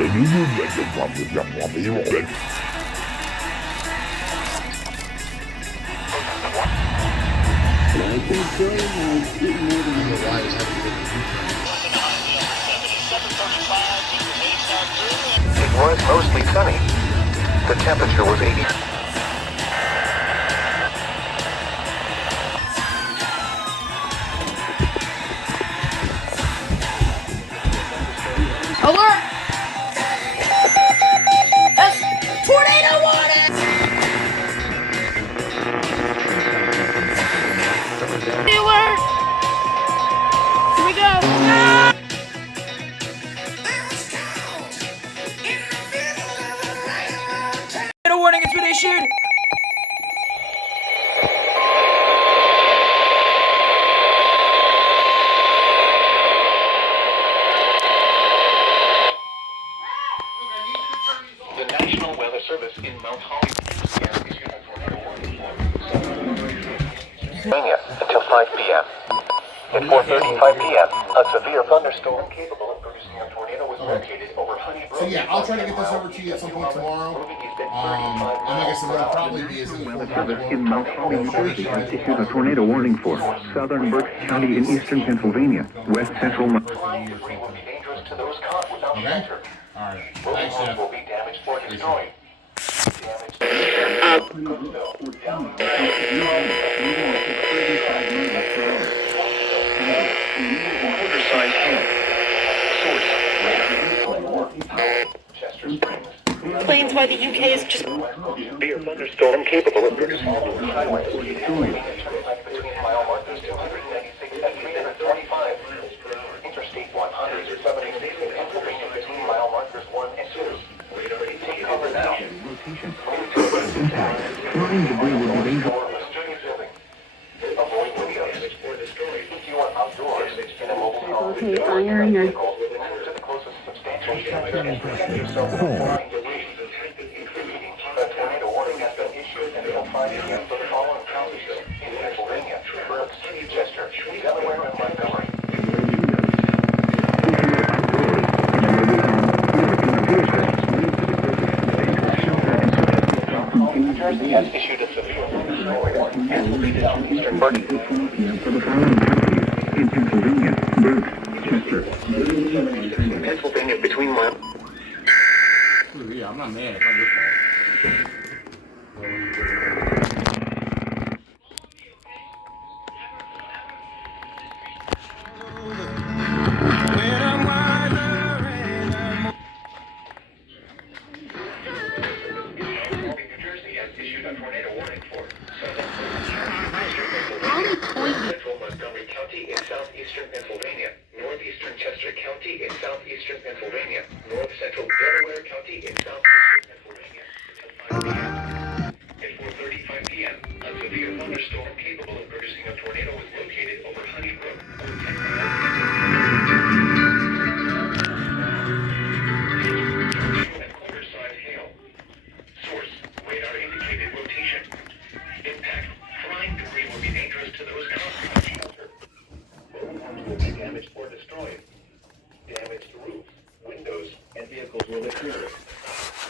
It was mostly sunny. The temperature was 80. Alert! That's tornado warning! Alert! Here we go! Ah! Tornado warning has been issued! The National Weather Service in Mount Holly until 5 p.m. At 4:35 p.m., a severe thunderstorm capable of producing a tornado was located over Honeybrook. So yeah, I'll try to get this over to you at some point tomorrow. And I guess it'll probably be as in Mount Holly, New Jersey, has issued a tornado warning for southern Berks County in eastern Pennsylvania, west central. Flying debris will be dangerous to those caught without shelter. All right. Mobile Thanks, homes Jeff. will be damaged or destroyed. Quarter-size hail. Source: Chester Springs. Planes by the UK is just... Severe thunderstorm capable of producing highways between mile markers 296 and 325. Interstate 100 or 76 in Pennsylvania between mile markers 1 and 2. Take cover now. Flying debris will be dangerous. Avoid windows or destroyed if you are outdoors in a mobile home. Okay, iron or... To the closest substantial shelter and protect yourself from flying debris. A tornado warning has been issued until 5 p.m. for the following counties in Pennsylvania: Berks, Chester, Delaware, and Montgomery. New Jersey has issued a severe thunderstorm and will be southeastern Berks. For the following counties in Pennsylvania, Berks, Chester. Pennsylvania between mile. Yeah, I'm not mad. It's not your fault. New Jersey has issued a tornado warning for central Montgomery County in southeastern Pennsylvania, northeastern Chester County in southeastern Pennsylvania, north central Delaware County in southeastern Pennsylvania. At 4:35 p.m., a severe thunderstorm capable of producing a tornado was located over Honeybrook, or 10 miles. And quarter-size hail. Source: radar indicated rotation. Impact: flying debris will be dangerous to those caught without shelter. Mobile homes will be damaged or destroyed. Damaged roofs, windows, and vehicles will be cleared.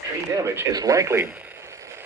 Tree damage is likely.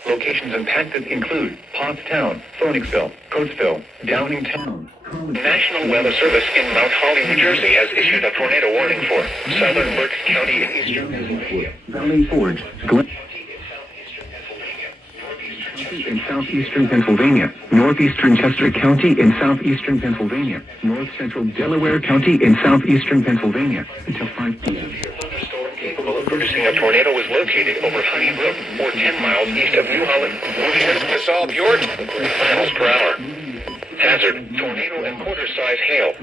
Locations impacted include Pottstown, Phoenixville, Coatesville, Downingtown. The National Weather Service in Mount Holly, New Jersey has issued a tornado warning for southern Berks County in eastern Pennsylvania, Valley Forge, Glen in southeastern Pennsylvania, in southeastern Pennsylvania, northeastern Chester County in southeastern Pennsylvania, north central Delaware County in southeastern Pennsylvania, until 5 p.m. thunderstorm capable of producing a tornado was located over Honeybrook, or 10 miles east of New Holland. This all pure miles per hour. Hazard: tornado and quarter-size hail.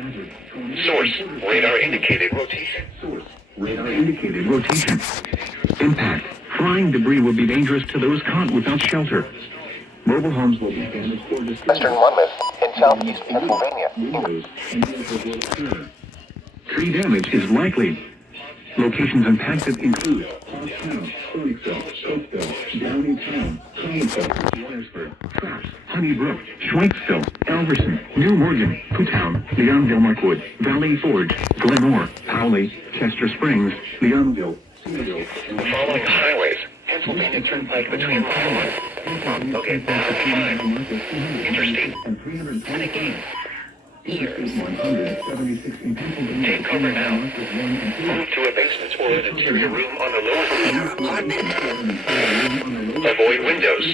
Source: radar indicated rotation. Radar indicated rotation. Impact: flying debris will be dangerous to those caught without shelter. Mobile homes will be damaged or destroyed. Western Monmouth in southeast Pennsylvania. Windows and vehicles will clear. Tree damage is likely. Locations impacted include Pottstown, Phoenixville, Coatesville, Downingtown, Plainville, Warrensburg, Traps, Honeybrook, Schweikesville, Alverson, New Morgan, Kutown, Leonville, Markwood, Valley Forge, Glenmore, Powley, Chester Springs, Leonville, The following highways: Pennsylvania Turnpike between okay, 5, Interstate, Renegade, Ears. Take cover now. Move to a basement or an interior room on the lower floor. Avoid windows.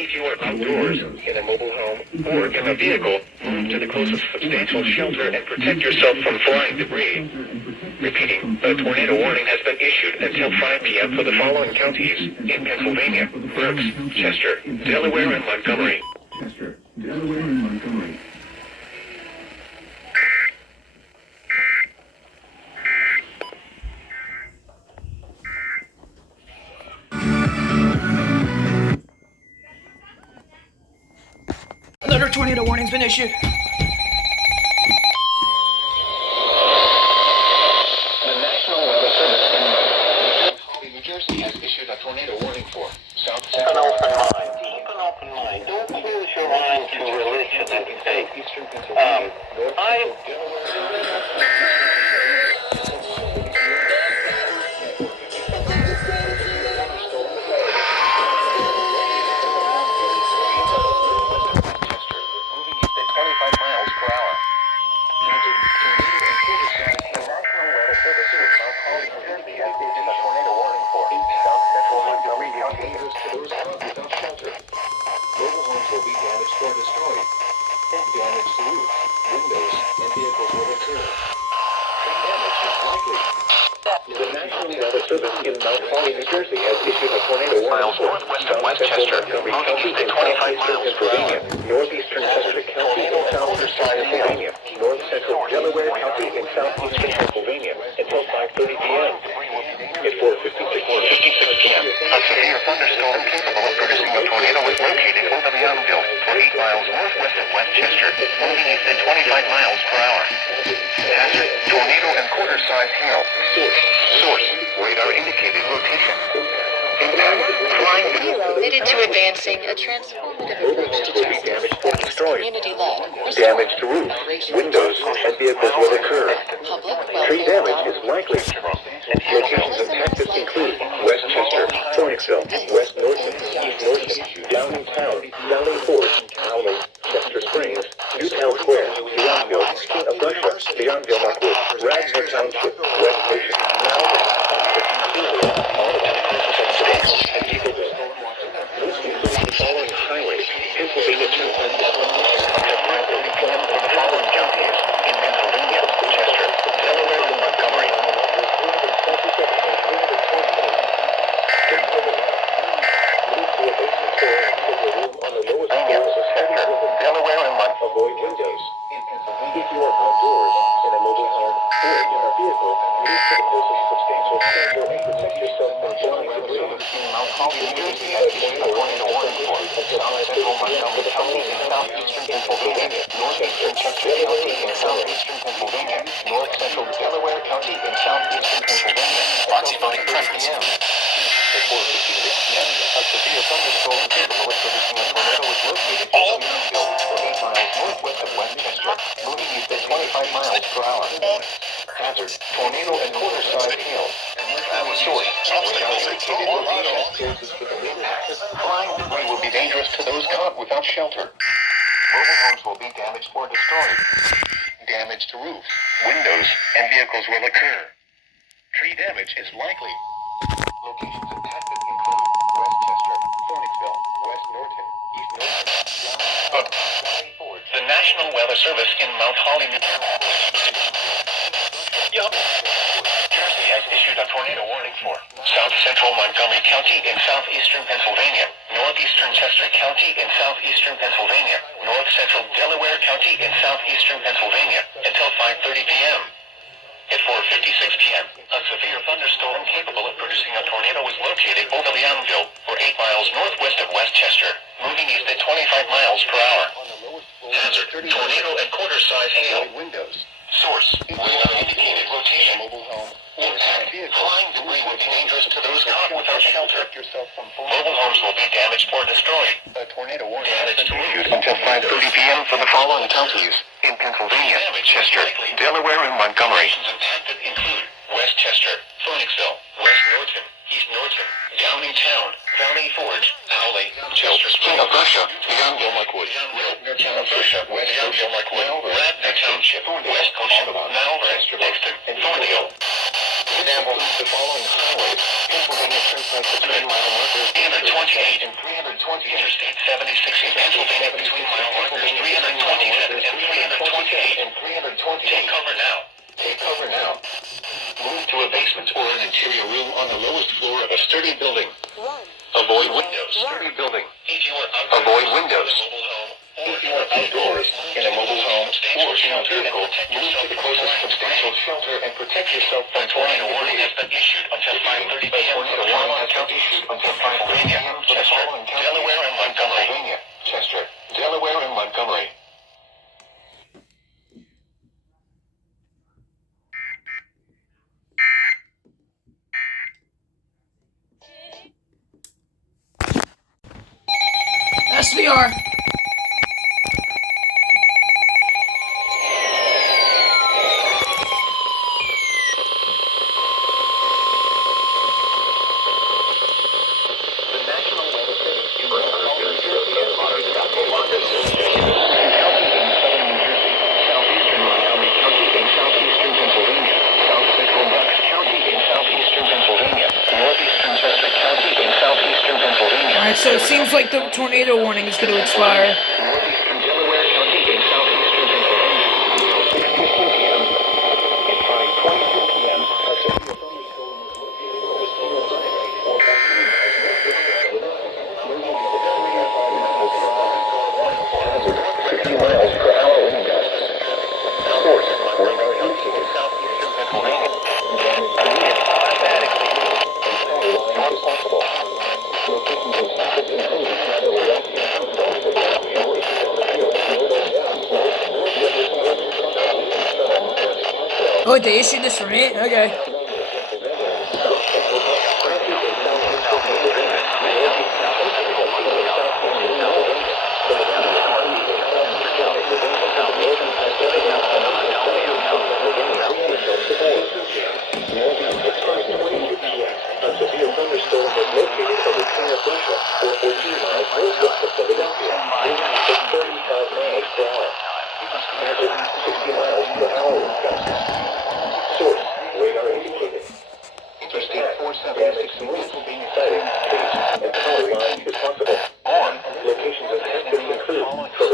If you are outdoors, in a mobile home, or in a vehicle, move to the closest substantial shelter and protect yourself from flying debris. Repeating, a tornado warning has been issued until 5 p.m. for the following counties in Pennsylvania: Berks, Chester, Delaware, and Montgomery. Chester, Delaware, and Montgomery. Another tornado warning's been issued. The National Weather Service in New Jersey has issued a tornado warning for South Keep an open mind. Keep an open mind. Don't close your mind to religion and faith. Eastern Pennsylvania, will be damaged or destroyed. Damage to roofs, windows, and vehicles will occur. Damage is likely. The National Weather Service in Mount Holly, New Jersey has issued a tornado warning miles northwest of Westchester, moving east at 25 miles per hour. northeastern Chester County and southeastern Pennsylvania, north central Delaware County and southeastern Pennsylvania until 5:30 p.m. At 4:56 p.m., a severe thunderstorm capable of producing a tornado was located over the Elmville for 8 miles northwest of Westchester, moving east at 25 miles per hour. Hazard: tornado and quarter-size hail. Source: radar indicated location. Impact: flying. Committed to advancing a transformative approach to justice. Destroyed. Community-led. Damage to roofs, windows, and vehicles will occur. Public Tree welfare. damage is likely. Locations impacted include Westchester, Phoenixville, West Norton, East Norton, Downtown, Valley Forge, Howley, Chester Springs, Newtown Square, Beyondville, King of Prussia, Beyondville Lockwood, Radnor Township, West Station, Malvern, all of and Eagleville. This includes the following highways: Pennsylvania Turnpike, for the following counties in Pennsylvania: Chester, Delaware, and Montgomery. Delaware and Montgomery. Avoid windows. If you are outdoors, in a mobile home, or in a vehicle, move to the closest substantial shelter and protect yourself from flying debris. Mount Holly, New Jersey has issued a tornado warning for South Central Montgomery County and southeastern Pennsylvania, northeastern Chester County and southeastern Pennsylvania, north central Delaware County and southeastern Pennsylvania. Lots of voting preference. At 4:56 p.m., a severe thunderstorm capable of producing a tornado was located in Elmville, 8 miles northwest of Westchester, moving east at 25 miles per hour. Hazard: tornado and quarter-size hail. Source: radar indicated location. Flying debris will be dangerous to those caught without shelter. Mobile homes will be damaged or destroyed. Damage to roofs, windows, and vehicles will occur. Tree damage is likely. Locations impacted include Westchester, Phoenixville, West Norton, East Norton, Valley Forge. The National Weather Service in Mount Holly, New Jersey has issued a tornado warning for South Central Montgomery County in southeastern Pennsylvania, northeastern Chester County in southeastern Pennsylvania, north central Delaware County in southeastern Pennsylvania until 5:30 p.m. At 4:56 p.m., a severe thunderstorm capable of producing a tornado was located over the Elmville for 8 miles northwest of Westchester, moving east at 25 miles per hour. Hazard: tornado and quarter-size hail. Windows. Source: radar indicated rotation. Mobile home. Impact: flying debris will be dangerous to those caught without shelter. Mobile homes will be damaged or destroyed. A tornado warning has been issued until 5:30 p.m. for the following counties in Pennsylvania: Chester, Delaware, and Montgomery. Impacted include Westchester, Phoenixville, West Norton, East Norton, Downingtown, Valley Forge, Howley, Chester Springs, Prussia, beyond Gilmarkwood, Milton, Prussia, West Gilmarkwood, Radnor Township, West Ocean, Malvern, Exton, and Thornhill. Example, the following highways, Pennsylvania Turnpike between mile markers 328 and 320, Interstate 76 in Pennsylvania between mile markers 327 and 328 and 320. Take cover now. Take cover now. Move to a basement or an interior room on the lowest floor of a sturdy building. Avoid windows. Sturdy building. Avoid windows. If you are outdoors, in a mobile home, or in a vehicle, move to the closest substantial shelter and protect yourself from tornado warning has been issued until 5:30 p.m. for the following counties. Until 5:30 p.m. for the following counties. Delaware and Montgomery. Pennsylvania, Chester, Delaware and Montgomery. SVR. Alright, so it seems like the tornado warning is going to expire. Oh, they issued this for me? Okay.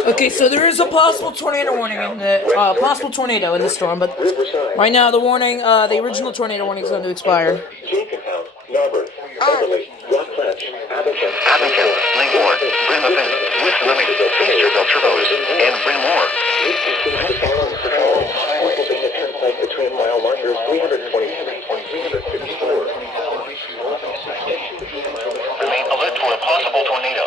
Okay, so there is a possible tornado warning in the possible tornado in the storm, but right now the warning, the original tornado warning is going to expire. Abington, Linkmore, Bremerton, Wisconsin, Easterville, Trevose, and Bryn Mawr. Between mile markers 327 and 354. Remain alert for a possible tornado.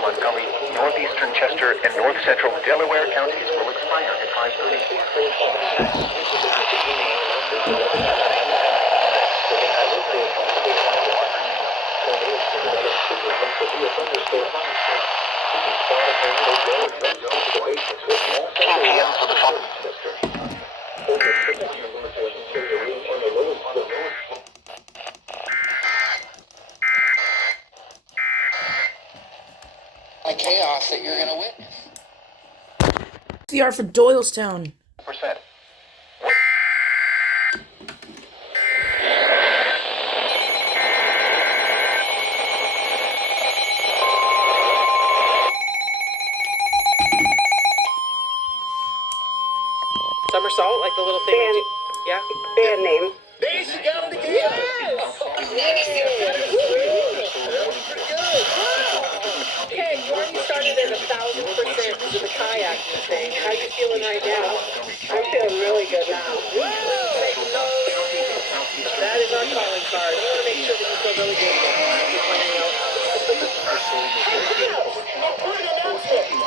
Montgomery, northeastern Chester, and north central Delaware counties will expire at 5:30. The chaos that you're going to witness. SVR for Doylestown. Percent. Somersault, like the little thing. Band. Yeah. Band name. There she got it again. Okay, you already started at 1,000% with the kayaking thing. How you feeling right now? I'm feeling really good now. That is our calling card. I want to make sure that you feel really good before you're playing out. Important announcement.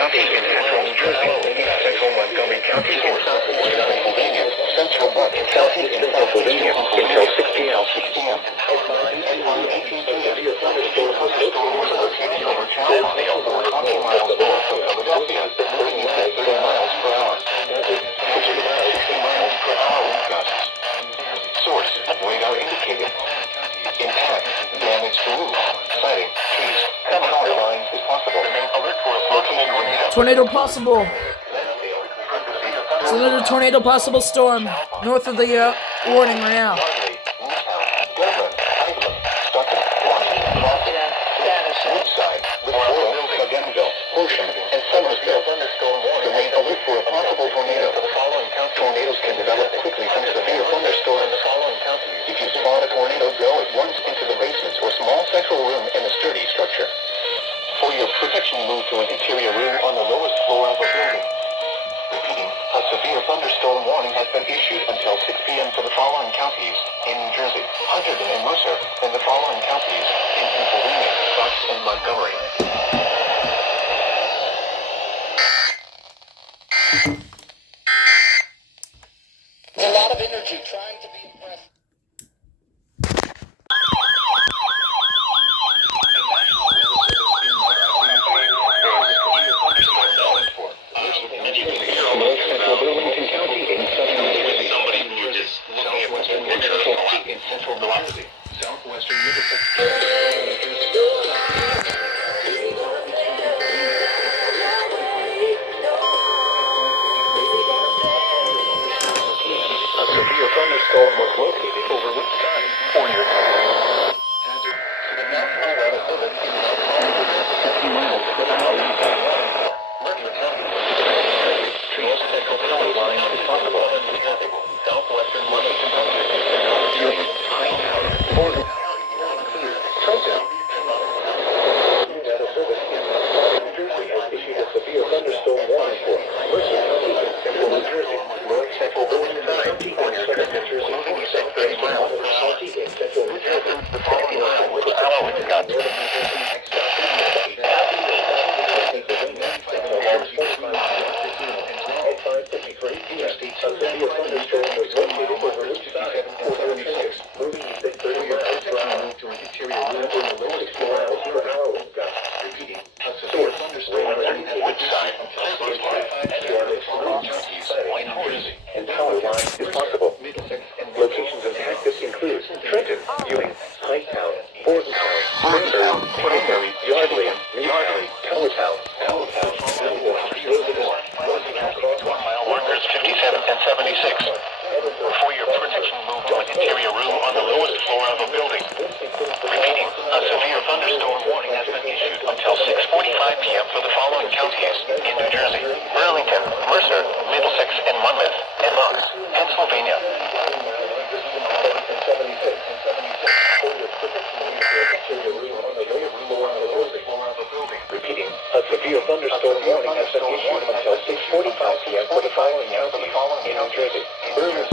County in central New Jersey, central Montgomery County in southwest Pennsylvania, central Buck in southeastern Pennsylvania until 6 p.m. Severe thunderstorm was located over Chapel Hill, 20 miles north of Philadelphia, moving at 30 miles per hour. 60 miles per hour wind gusts. Source, radar indicated. Impact, damage to roof, siding, trees, and power lines is possible. Alert for a location. Tornado possible. It's another tornado possible storm north of the warning right now. Woodside, Litchfield, Denville, Horsham, and Somersville. Remain alert for a possible tornado. Tornadoes can develop quickly from severe thunderstorms. If you spot a tornado, go at once into the basement or small central room in a sturdy structure. For your protection, move to an interior room on the lowest floor of a building. Repeating, a severe thunderstorm warning has been issued until 6 p.m. for the following counties in New Jersey, Hunterdon and Mercer, and the following counties in Pennsylvania, Bucks and Montgomery. There's a lot of energy trying to be impressive. Somebody who is looking at what's in central velocity. Southwestern Middlesex. A severe thunderstorm was located over Woodside for your hazard. The National Weather Service is now calling for 50 miles per hour. Mercer County. Trees central power lines is possible. Southwestern Washington County. High tower. Oregon County. Clear. Trenton. Weather Service in New Jersey has issued a severe thunderstorm warning for Mercer County in central New Jersey. North central Oregon County in southern New Jersey. Northern 30 miles per hour in central New Jersey. The following miles per hour with got northern New Jersey. At 5:53 p.m. A severe thunderstorm was located over Woodside, 476, moving at 30 miles per hour to an interior room in the low 60 miles per hour wind gusts. Repeating, a severe thunderstorm was at Woodside, 445 counties, White Horse, and power lines is possible. Locations impacted include Trenton, Ewing, Hightown, Bordentown, Cranberry, Yardley, Towertown, Workers 57 and 76. For your protection, move to an interior room on the lowest floor of a building. Repeating, a severe thunderstorm warning has been issued until 6:45 p.m. for the following counties in New Jersey: Burlington, Mercer, Middlesex, and Monmouth, and Bucks, Pennsylvania. Repeating, a severe thunderstorm warning has been issued until 6:45 p.m. for the following counties in New Jersey: Burlington,